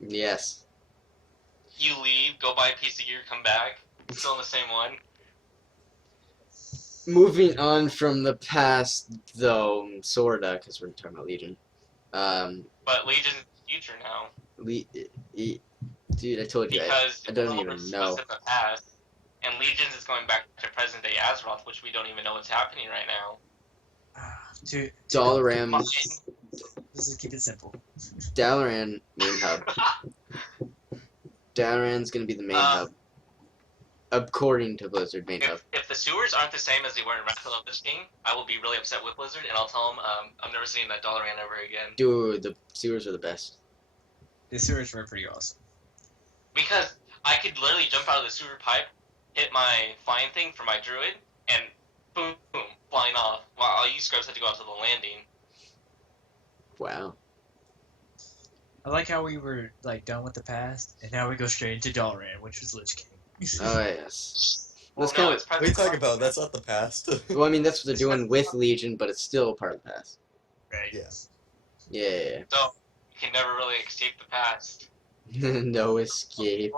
Yes. You leave, go buy a piece of gear, come back, still in the same one. Moving on from the past, though, sorta, because we're talking about Legion. Um, But Legion's future now. Le- Dude, I told you, Because I don't even Valor's was know. in the past, and Legion's is going back to present day Azeroth, which we don't even know what's happening right now. Too Dalaran, complicated. Mine, Let's just keep it simple. Dalaran main hub. Dalaran's gonna be the main hub, according to Blizzard main hub. if the sewers aren't the same as they were in Wrath of the Lich King, I will be really upset with Blizzard, and I'll tell them I'm never seeing that Dalaran ever again. Dude, the sewers are the best. The sewers were pretty awesome. Because I could literally jump out of the sewer pipe, hit my flying thing for my druid, and boom, boom, flying off. While all you scrubs had to go out to the landing. Wow. I like how we were like done with the past, and now we go straight into Dalaran, which was Lich King. Oh yes. Well, That's no, kind it's of. What are you present. talking about? That's not the past. Well, I mean, that's what they're doing with Legion, but it's still part of the past. Right. Yeah. Yeah. So you can never really escape the past. No escape.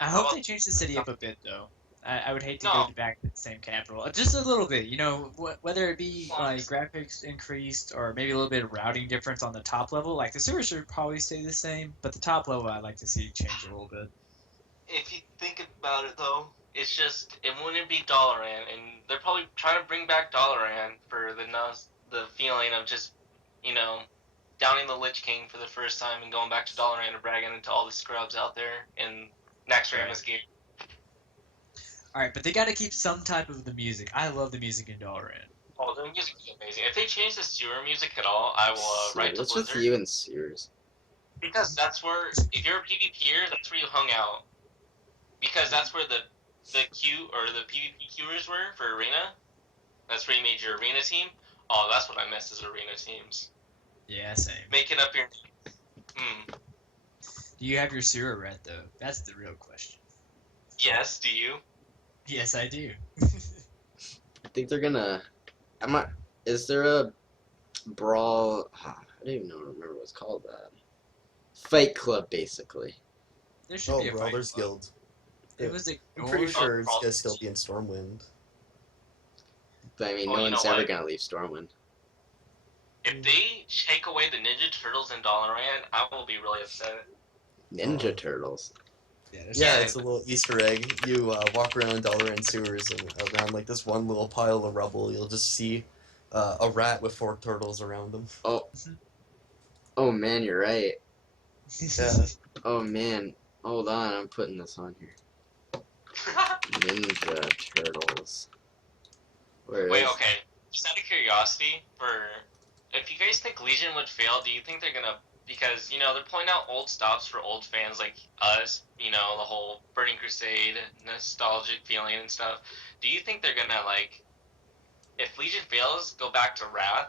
I hope they change the city up a bit, though. I would hate to No. go back to the same capital. Just a little bit, you know, whether it be like graphics increased or maybe a little bit of routing difference on the top level. Like the sewers should probably stay the same, but the top level I'd like to see change a little bit. If you think about it, though, it's just it wouldn't be Dalaran, and they're probably trying to bring back Dalaran for the feeling of just downing the Lich King for the first time and going back to Dalaran and bragging into all the scrubs out there in Naxxramas gear. Alright, but they gotta keep some type of the music. I love the music in Dalaran. Oh, the music is amazing. If they change the sewer music at all, I will write to What's with Blizzard. you and sewers? Because that's where, if you're a PvPer, that's where you hung out. Because that's where the queue, or the PvP queuers were for Arena. That's where you made your Arena team. Oh, that's what I miss is Arena teams. Yeah, same. Making up your... Do you have your sewer red, though? That's the real question. Yes, do you? Yes, I do. I think they're gonna. I'm not. Is there a brawl? I don't even remember what it's called. Fight club, basically. There should Oh, be a fight Brawlers club. Guild. It was I'm ignored. pretty sure it's Brawlers. gonna still be in Stormwind. But I mean, Well, no you one's know ever what? gonna leave Stormwind. If they take away the Ninja Turtles in Dalaran, I will be really upset. Ninja Turtles. Yeah, it's a little Easter egg. You walk around Dalaran sewers and around like this one little pile of rubble, you'll just see a rat with 4 turtles around him. Oh man, you're right. Yeah. Oh man, hold on, I'm putting this on here. Ninja Turtles. Where Wait, is- okay. Just out of curiosity, if you guys think Legion would fail, do you think they're gonna? Because they're pointing out old stops for old fans like us. The whole Burning Crusade nostalgic feeling and stuff. Do you think they're gonna if Legion fails, go back to Wrath?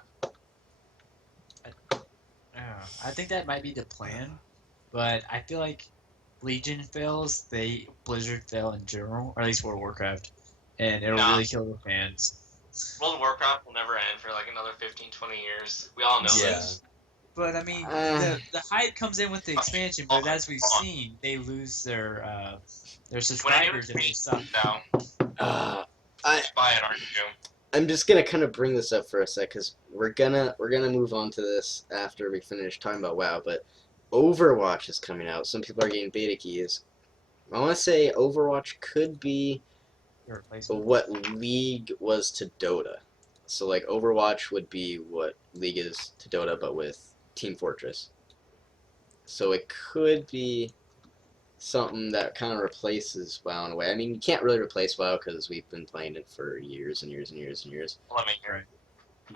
I think that might be the plan, but I feel like Legion fails, Blizzard fail in general, or at least World of Warcraft, and it'll Nah. really kill the fans. World of Warcraft will never end for another 15, 20 years. We all know Yeah. this. But I mean, Uh. the hype comes in with the expansion, but as we've seen, they lose their subscribers if they suck. Now, buy it, aren't you? I'm just gonna kind of bring this up for a sec, cause we're gonna move on to this after we finish talking about WoW. But Overwatch is coming out. Some people are getting beta keys. I want to say Overwatch could be what League was to Dota. So like Overwatch would be what League is to Dota, but with Team Fortress. So it could be something that kind of replaces WoW in a way. I mean, you can't really replace WoW because we've been playing it for years and years and years and years. Let me hear it.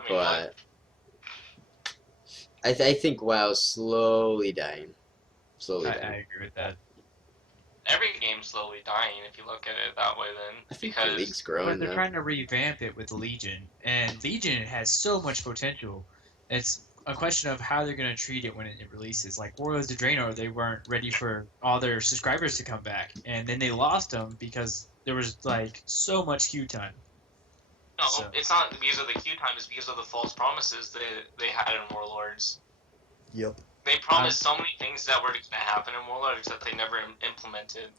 But I think WoW's slowly dying. Slowly I dying. agree with that. every game's slowly dying if you look at it that way. Then I think the because league's But growing they're though. trying to revamp it with Legion, and Legion has so much potential. It's a question of how they're going to treat it when it releases. Like Warlords of Draenor, they weren't ready for all their subscribers to come back, and then they lost them because there was so much queue time. no, So- it's not because of the queue time. It's because of the false promises that they had in Warlords. Yep. They promised so many things that were going to happen in Warlords that they never implemented.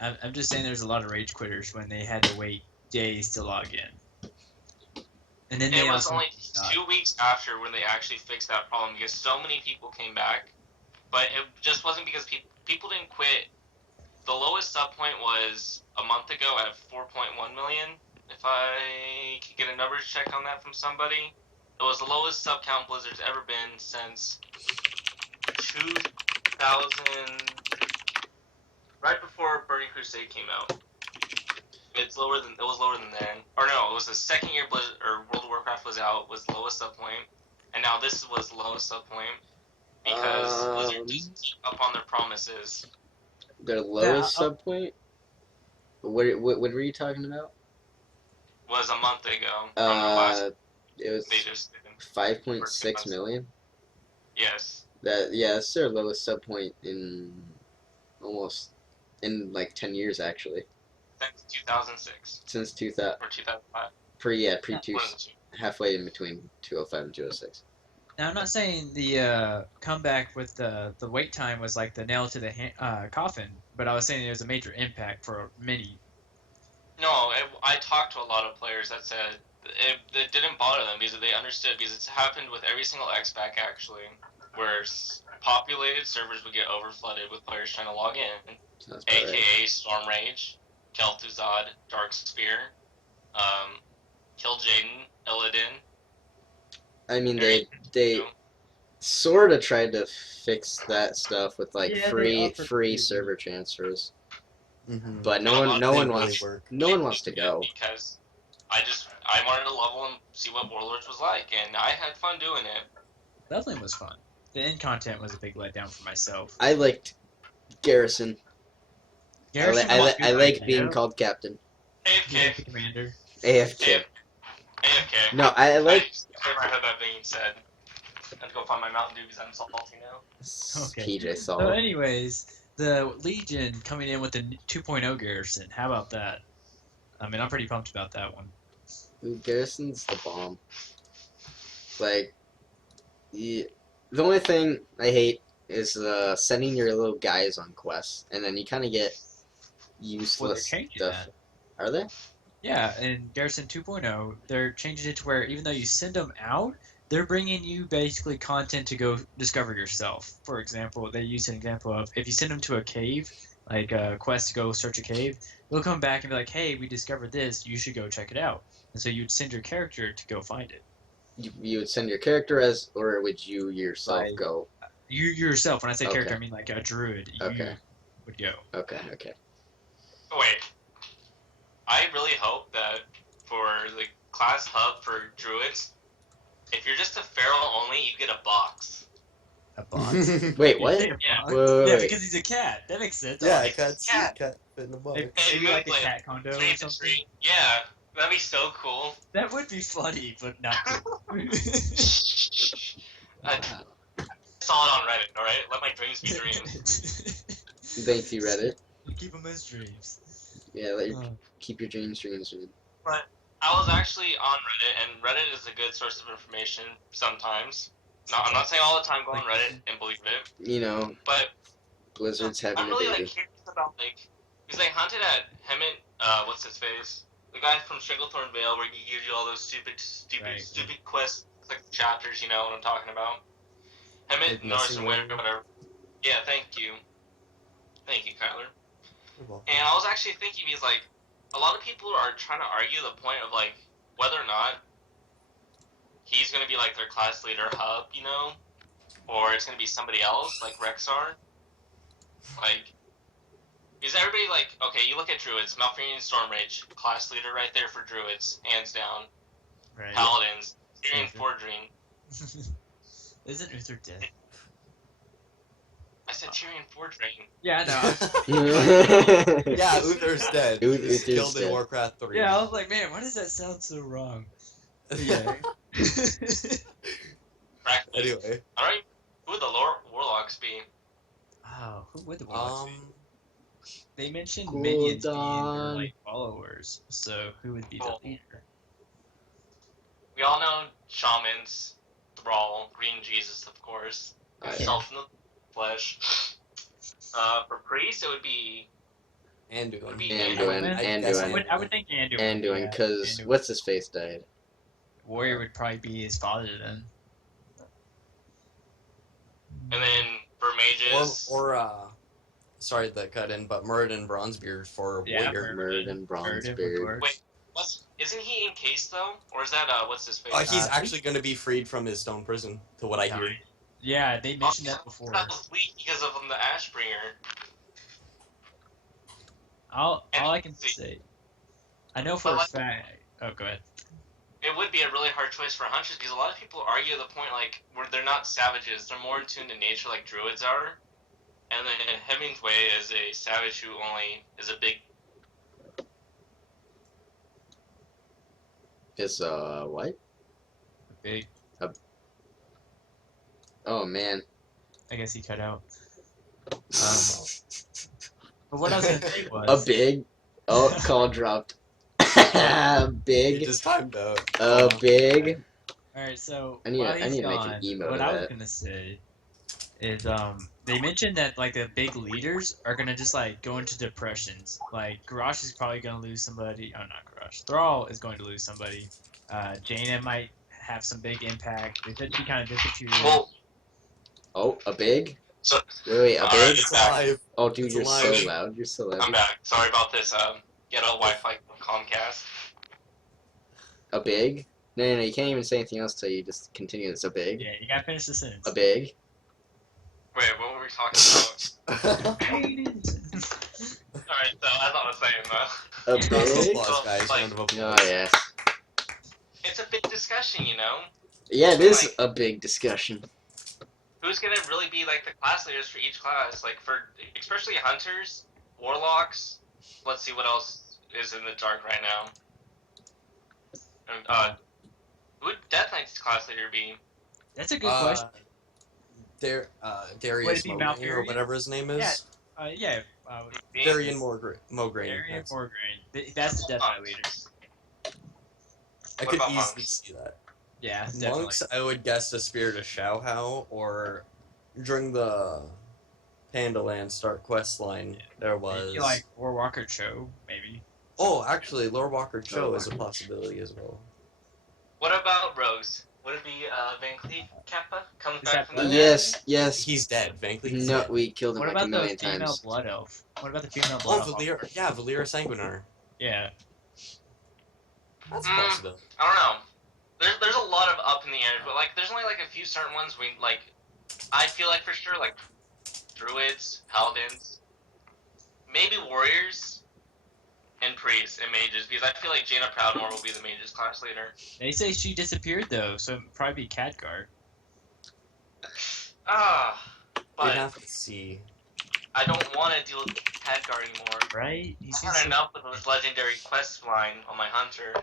I'm just saying there's a lot of rage quitters when they had to wait days to log in. And then It they was also only 2 weeks after when they actually fixed that problem because so many people came back. But it just wasn't because people didn't quit. The lowest sub point was a month ago at 4.1 million. If I could get a numbers check on that from somebody, it was the lowest sub count Blizzard's ever been since 2000, right before Burning Crusade came out. It was lower than then. Or no, it was the second year Blizzard or World of Warcraft was out was the lowest sub point, and now this was the lowest sub point because Blizzard didn't keep up on their promises. Their lowest sub point? What were you talking about? Was a month ago from the last. It was They just didn't. 5.6 million. Yes. That's their lowest sub point in like 10 years actually. Since 2006 Since 2000 or 2005. pre One two, of the two. halfway in between 205 and 206. Now, I'm not saying the comeback with the wait time was like the nail to the coffin, but I was saying it was a major impact for many. No, I talked to a lot of players that said it didn't bother them because they understood because it's happened with every single X-Pack actually, where populated servers would get overflooded with players trying to log in, aka Storm Rage, Kel'Thuzad, Dark Spear, Kill Jaden, Illidan. I mean, they sort of tried to fix that stuff with like free server transfers, but no one wants to go. Because I wanted to level and see what Warlords was like, and I had fun doing it. Definitely was fun. The end content was a big letdown for myself. I liked Garrison. I like being called captain. AFK. Commander. AFK. AFK. No, I like. I heard that being said. I have to go find my Mountain Dew because I'm salty now. Okay. PJ So, Salt. anyways, the Legion coming in with the 2.0 Garrison. How about that? I mean, I'm pretty pumped about that one. Dude, Garrison's the bomb. Like, the only thing I hate is sending your little guys on quests, and then you kind of get useless stuff. That. Are they? Yeah, in Garrison 2.0, they're changing it to where even though you send them out, they're bringing you basically content to go discover yourself. For example, they use an example of if you send them to a cave, like a quest to go search a cave, they'll come back and be like, hey, we discovered this, you should go check it out. And so you'd send your character to go find it. You would send your character or would you yourself go? You yourself, when I say character, I mean like a druid. Okay. You would go. Okay. Wait. I really hope that for the class hub for druids, if you're just a feral only, you get a box. A box? Wait, what? Yeah. Yeah, because he's a cat. That makes sense. Yeah, cat fit in the box. Maybe like a cat condo or something. Yeah, that'd be so cool. That would be funny, but not cool. I saw it on Reddit, alright? Let my dreams be dreams. Thank you, Reddit. Keep them as dreams. Yeah, keep your dreams dreams. But I was actually on Reddit, and Reddit is a good source of information sometimes. No, I'm not saying all the time go on Reddit and believe it. You know, but Blizzard's having I'm really a baby. like curious about because they hunted at Hemant, what's his face? The guy from Stranglethorn Vale where he gives you all those stupid quests, like chapters, you know what I'm talking about. Hemant, Northern Winter, whatever. Yeah, thank you. Thank you, Kyler. And I was actually thinking, because, like, a lot of people are trying to argue the point of, like, whether or not he's going to be, like, their class leader hub, you know? Or it's going to be somebody else, like Rexar. Like, because everybody, like, okay, you look at Druids, Malfurion and Stormrage, class leader right there for Druids, hands down. Right. Paladins, Tyrion Fordring. Isn't Uther dead? I said Tyrion Fordring. Yeah, I know. Yeah, Uther's dead. Uther's killed dead. in Warcraft 3. Yeah, I was like, man, why does that sound so wrong? Yeah. Anyway. Alright, who would the Warlocks be? Oh, who would the Warlocks be? They mentioned minions being their, like, followers, so who would be the leader? We all know Shamans, Thrall, Green Jesus, of course. himself in the flesh. For priest, it would be Anduin. Anduin. I guess Anduin. I would think Anduin. Anduin, yeah, because Anduin. what's his face died? Warrior would probably be his father then. and then for mages. Sorry to cut in, but Muradin Bronzebeard for Yeah, Warrior. Muradin Bronzebeard. Wait, isn't he encased though, or is that what's his face? He's actually going to be freed from his stone prison, to what I hear. Yeah, they mentioned that before. That was weak because of the Ashbringer. All I can say, I know for a fact. Oh, go ahead. It would be a really hard choice for hunters because a lot of people argue the point like where they're not savages, they're more in tune to nature like druids are. And then Hemingway is a savage who only is a big. Is what? Big. Oh man. I guess he cut out. But what I was gonna say A was big. Oh, call dropped. He Big. just timed out. Big. All right. So I need while to he's make an gone, emote what of I was that. gonna say is they mentioned that like the big leaders are gonna just like go into depressions. Like Garrosh is probably gonna lose somebody. Oh, not Garrosh. Thrall is going to lose somebody. Jaina might have some big impact. They said she kind of disappeared. Well, Oh, a big. So- Wait, a big. It's live. Oh, dude, It's you're alive. so loud. You're so I'm loud. back. Sorry about this. Get a Wi-Fi Comcast. A big. No, you can't even say anything else till you just continue. It's a big. Yeah, you gotta finish the sentence. A big. Wait, what were we talking about? Alright, Alright, so as I was saying though, A Round of big. applause, guys. Like- Round of Oh applause. yes. it's a big discussion, you know. Yeah, it is a big discussion. Who's gonna really be like the class leaders for each class? Like for especially hunters, warlocks. Let's see what else is in the dark right now. And who would Death Knight's class leader be? That's a good question. Darius Would it be Mograine, or Malfurion? whatever his name is. Yeah. Darian Mograine. Darian Morgraine. That's the Death Knight leader. I What could about easily monks? see that. Yeah, definitely. Monks, I would guess the Spirit of Xiaohao, or during the Pandaland start quest line, there was. Maybe like Warwalker Cho, maybe. Oh, actually, Lord Walker Cho Lord is a Walker possibility as well. What about rogues? Would it be Van Cleef Kappa comes Is back that from the Blood dead? Yes. He's dead. Van Cleef's No, dead. we killed him What like about a the million female times. blood elf? What about the female blood Oh, elf? Valir. Yeah, Valir Sanguinar. Yeah. That's a Mm. possibility. I don't know. There's a lot of up in the air, but like there's only like a few certain ones we like. I feel like for sure like druids, paladins, maybe warriors, and priests and mages because I feel like Jaina Proudmoore will be the mages class leader. They say she disappeared though, so it'd probably be Khadgar. We'd But have to see. I don't want to deal with Khadgar anymore. Right? He's I've had enough with those legendary quest line on my hunter.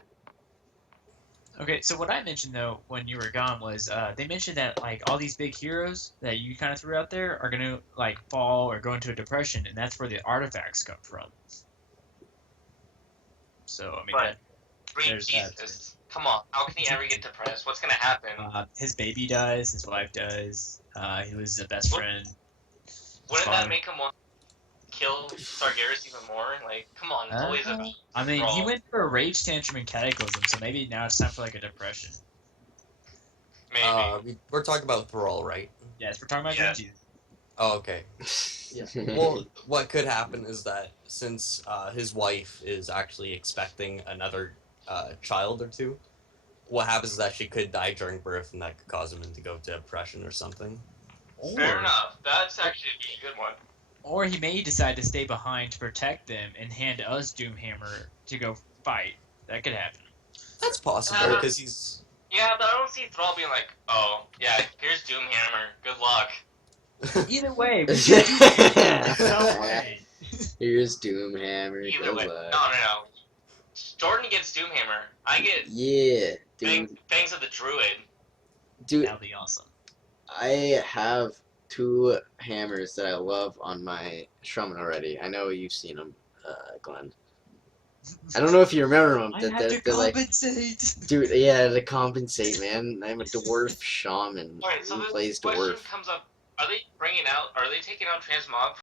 Okay, so what I mentioned though when you were gone was they mentioned that like all these big heroes that you kind of threw out there are gonna like fall or go into a depression, and that's where the artifacts come from. So I mean, Right. Reed There's that, Jesus. Come on, how can he ever get depressed? What's gonna happen? his baby dies, his wife dies, he loses a best What? friend. Wouldn't fine. that make him want to kill Sargeras even more? Like, come on, it's always about I mean, he Thrall. went through a rage tantrum in Cataclysm, so maybe now it's time for like a depression. maybe. We're talking about Thrall, right? Yes, we're talking about Yeah. Genji. Oh, okay. Well, what could happen is that since his wife is actually expecting another child or two, what happens is that she could die during birth, and that could cause him to go to depression or something. Fair enough. That's actually a good one. Or he may decide to stay behind to protect them and hand us Doomhammer to go fight. That could happen. That's possible because he's. Yeah, but I don't see Thrall being like, oh, yeah, here's Doomhammer. Good luck. Either way, we should do it some way. Here's Doomhammer. Either Good way. luck. No. Jordan gets Doomhammer. I get Yeah, dude. Fangs of the Druid. Dude, That'll be awesome. I have 2 hammers that I love on my Shaman already. I know you've seen them, Glenn. I don't know if you remember them. I have to They're like, compensate. dude, yeah, to compensate, man. I'm a dwarf shaman Alright, so who this plays question dwarf. comes up. Are they taking out transmog